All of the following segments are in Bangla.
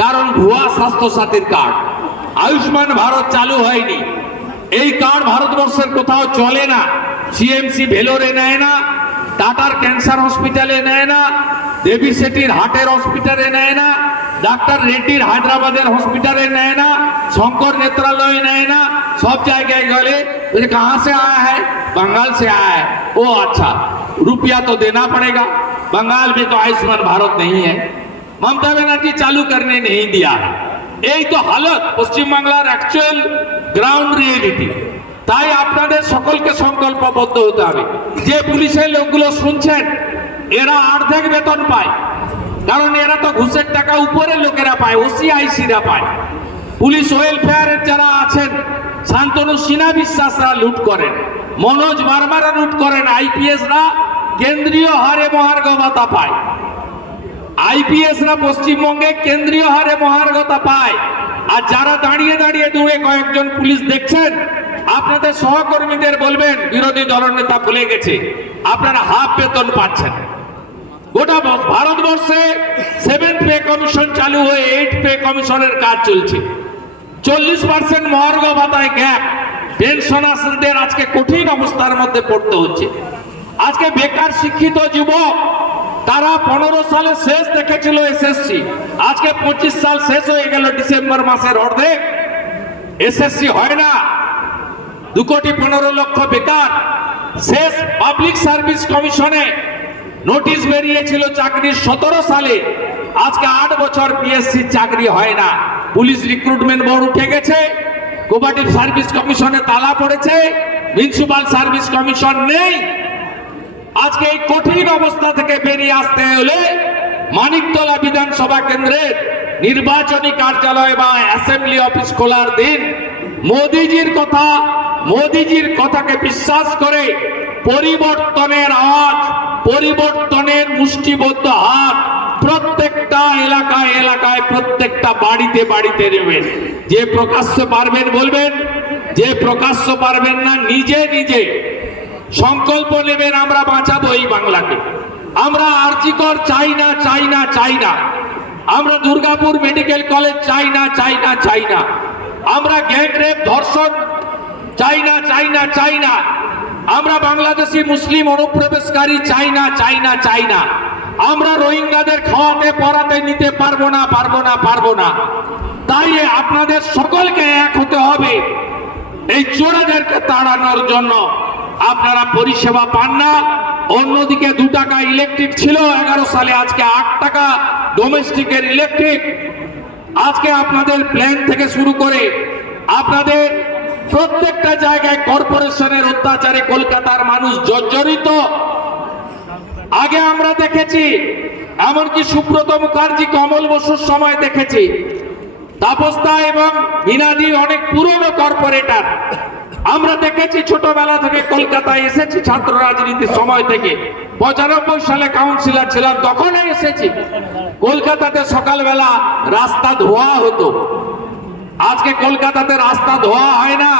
কারণ ভুয়া স্বাস্থ্য সাথীর কার্ড, আয়ুষ্মান ভারত চালু হয়নি। এই কার্ড ভারতবর্ষের কোথাও চলে না। সিএমসি ভেলোরে নেয় না, টাটার ক্যান্সার হসপিটালে নেয় না, দেবী সেটির হার্টের হসপিটালে নেয় না, ডাক্তার রেড্ডির হায়দ্রাবাদের হসপিটালে নেয় না, শঙ্কর नेत्रालय নেয় না। सब জায়গায় গেলে कहाँ से आया है, बंगाल से आया है। ओ अच्छा, रुपया तो देना पड़ेगा। बंगाल में तो आयुष्मान भारत नहीं है। ममता बनर्जी चालू करने नहीं दिया है। এই তো হালত পশ্চিম বাংলার অ্যাকচুয়াল গ্রাউন্ড রিয়েলিটি। তাই আপনাদের সকলকে সংকল্পবদ্ধ হতে হবে। যে পুলিশের লোকগুলো শুনছেন, এরা অর্ধেক বেতন পায়, কারণ এরা তো ঘুষের টাকা উপরে লোকেরা পায়, ওসিআইসিরা পায়। পুলিশ ওয়েলফেয়ারের যারা আছেন, শান্তনু সিনহা বিশ্বাসরা লুট করেন, মনোজ বার্মারা লুট করেন, আইপিএসরা কেন্দ্রীয় হারে মহার্ঘ ভাতা পায়। আইপিএসরা পশ্চিমবঙ্গে কেন্দ্রীয় হারে মহার্ঘতা পায়। আর যারা দাঁড়িয়ে দাঁড়িয়ে দূরে কয়েকজন পুলিশ দেখছেন, আপনাদের সহকর্মীদের বলবেন, বিরোধী দলনেতা ভুলে গেছে, আপনারা হাফ বেতন পাচ্ছেন। গোটা ভারতবর্ষে 7th পে কমিশন চালু হয়ে 8th পে কমিশনের কাজ চলছে। 40% মহার্ঘ ভাতায় গ্যাপ, পেনশনারদের আজকে কঠিন অবস্থার মধ্যে পড়তে হচ্ছে। আজকে বেকার শিক্ষিত যুবক, তারা 15 সালে শেষ দেখেছিল এসএসসি, আজকে 25 সাল শেষ হয়ে গেল ডিসেম্বর মাসের অর্ধেক, এসএসসি হয় না। 2,15,00,000 বেকার। শেষ পাবলিক সার্ভিস কমিশনে নোটিশ বেরিয়েছিল চাকরির 17 সালে, আজকে 8 বছর পিএসসি চাকরি হয় না। পুলিশ রিক্রুটমেন্ট বোর্ড উঠে গেছে, কোঅপারেটিভ সার্ভিস কমিশনে তালা পড়েছে, মিউনিসিপাল সার্ভিস কমিশন নেই। আজকে এই কঠিন অবস্থা থেকে বেরিয়ে আসতে হলে মানিকতলা বিধানসভা কেন্দ্রের নির্বাচনী কার্যালয় বা অ্যাসেম্বলি অফিস খোলার দিন মোদিজির কথাকে বিশ্বাস করে পরিবর্তনের আওয়াজ, পরিবর্তনের মুষ্টিবদ্ধ হাত প্রত্যেকটা এলাকায় এলাকায়, প্রত্যেকটা বাড়িতে বাড়িতে নেবেন। যে প্রকাশ্য পারবেন বলবেন, যে প্রকাশ্য পারবেন না নিজে নিজে সংকল্প নেবেন, আমরা বাঁচাবো এই বাংলাকে। আমরা আরজিকর চাই না, চাই না, চাই না। আমরা দুর্গাপুর মেডিকেল কলেজ চাই না, চাই না, চাই না। আমরা গ্যাং রেপ, ধর্ষণ চাই না, চাই না, চাই না। আমরা বাংলাদেশি মুসলিম অনুপ্রবেশকারী চাই না, চাই না, চাই না। আমরা রোহিঙ্গাদের খাওয়াতে পড়াতে নিতে পারবো না, পারবো না, পারবো না। তাই আপনাদের সকলকে এক হতে হবে এই চোরাদেরকে তাড়ানোর জন্য। আপনারা পরিষেবা পান না। অন্যদিকে 2 টাকা ইলেকট্রিক ছিল 11 সালে, আজকে 8 টাকা ডোমেস্টিকের ইলেকট্রিক। আজকে আপনাদের প্ল্যান থেকে শুরু করে আপনাদের প্রত্যেকটা জায়গায় কর্পোরেশনের অত্যাচারে কলকাতার মানুষ জর্জরিত। আগে আমরা দেখেছি, এমনকি সুব্রত মুখার্জি, কমল বসুর সময় দেখেছি, তাপস দা এবং মিনাদি অনেক পুরনো কর্পোরেটর। আমরা দেখেছি ছোটবেলা থেকে কলকাতায় এসেছি, ছাত্র রাজনীতির সময় থেকে। 95 সালে কাউন্সিলর ছিলাম, তখনই এসেছি। কলকাতাতে সকালবেলা রাস্তা ধোয়া হতো, আজকে কলকাতাতে রাস্তা ধোয়া হয় না।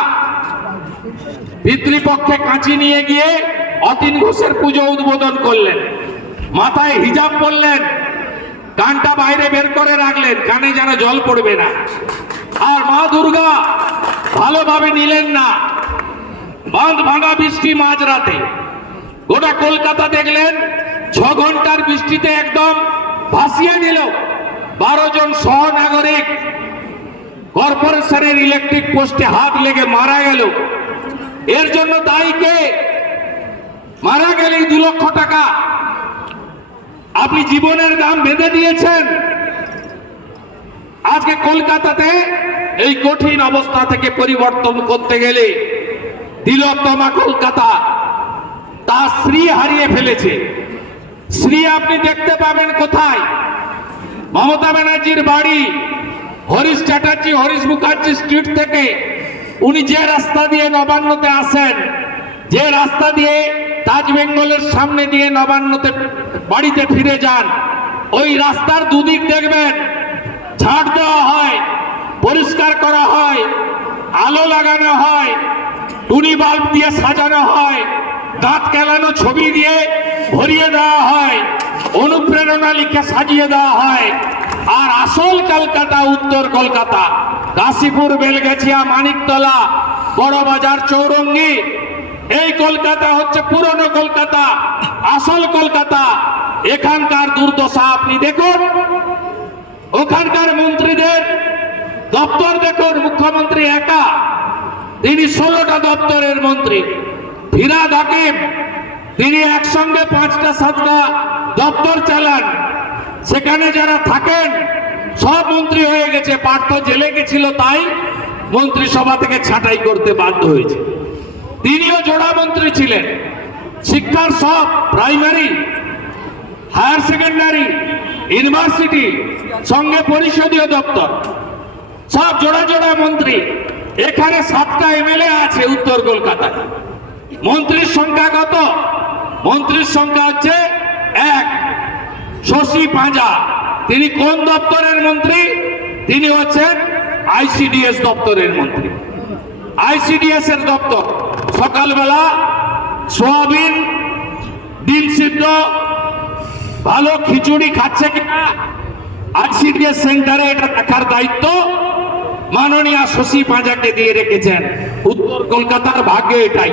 পিতৃপক্ষে কাঁচি নিয়ে গিয়ে অতীন ঘোষের পুজো উদ্বোধন করলেন, মাথায় হিজাব পরলেন, কানটা বাইরে বের করে রাখলেন, কানে যেন জল পড়বে না। আর মা দুর্গা ভালোভাবে নিলেন না। বাঁধ ভাঙা বৃষ্টি মাঝরাতে, গোটা কলকাতা দেখলেন 6 ঘন্টার বৃষ্টিতে একদম ভাসিয়ে নিল। 12 জন সহনাগরিক কর্পোরেশনের ইলেকট্রিক পোস্টে হাত লেগে মারা গেল। এর জন্য দায়ী কে? মারা গেলেই 2 লক্ষ টাকা আপনি জীবনের দাম বেঁধে দিয়েছেন। আজকে কলকাতাতে এই কঠিন অবস্থা থেকে পরিবর্তন করতে গেলে তিলোত্তমা কলকাতা তার শ্রী হারিয়ে ফেলেছে। শ্রী আপনি দেখতে পাবেন কোথায়? মমতা ব্যানার্জির বাড়ি হরিশ চ্যাটার্জি, হরিশ মুখার্জি স্ট্রিট থেকে উনি যে রাস্তা দিয়ে নবান্নতে আসেন, যে রাস্তা দিয়ে তাজ বেঙ্গলের সামনে দিয়ে নবান্নতে বাড়িতে ফিরে যান, ওই রাস্তার দুদিক দেখবেন ঝাড় দেওয়া হয়, পরিষ্কার করা হয়, আলো লাগানো হয়, টুনি বাল্ব দিয়ে সাজানো হয়, দাঁত কেলানো ছবি দিয়ে ভরিয়ে দেওয়া হয়, অনুপ্রেরণা লিখে সাজিয়ে দেওয়া হয়। আর আসল কলকাতা উত্তর কলকাতা, কাশীপুর, বেলগাছিয়া, মানিকতলা, বড়বাজার, চৌরঙ্গি, এই কলকাতা হচ্ছে পুরনো কলকাতা, আসল কলকাতা। এখানকার দুর্দশা আপনি দেখুন, ওখানকার মন্ত্রীদের দপ্তর দেখুন। মুখ্যমন্ত্রী একা, তিনি 16টা দপ্তরের মন্ত্রী। ফিরহাদ হাকিম, তিনি একসঙ্গে 5টা 7টা দপ্তর চালান। সেখানে যারা থাকেন সব মন্ত্রী হয়ে গেছে। পার্থ জেলে গেছিল, তাই মন্ত্রিসভা থেকে ছাঁটাই করতে বাধ্য হয়েছে। তিনিও জোড়া মন্ত্রী ছিলেন। শিক্ষার সব, প্রাইমারি, হায়ার সেকেন্ডারি, ইউনিভার্সিটি, সঙ্গে পরিষদীয় দপ্তর, সব জোড়া জোড়া মন্ত্রী। এখানে 7টা এমএলএ আছে উত্তর কলকাতায়। মন্ত্রীর সংখ্যা কত? মন্ত্রীর সংখ্যা হচ্ছে 1। শশী পাঁজা, তিনি কোন দপ্তরের মন্ত্রী? তিনি হচ্ছেন আইসিডিএস দপ্তরের মন্ত্রী। আইসিডিএস এর দপ্তর সকালবেলা সোয়াবিন, ডিম সিদ্ধ, ভালো খিচুড়ি খাচ্ছে কিনা আইসিডিএস সেন্টারে এটা দেখার দায়িত্ব মাননীয় শশী পাঁজাকে দিয়ে রেখেছেন। উত্তর কলকাতার ভাগ্য এটাই।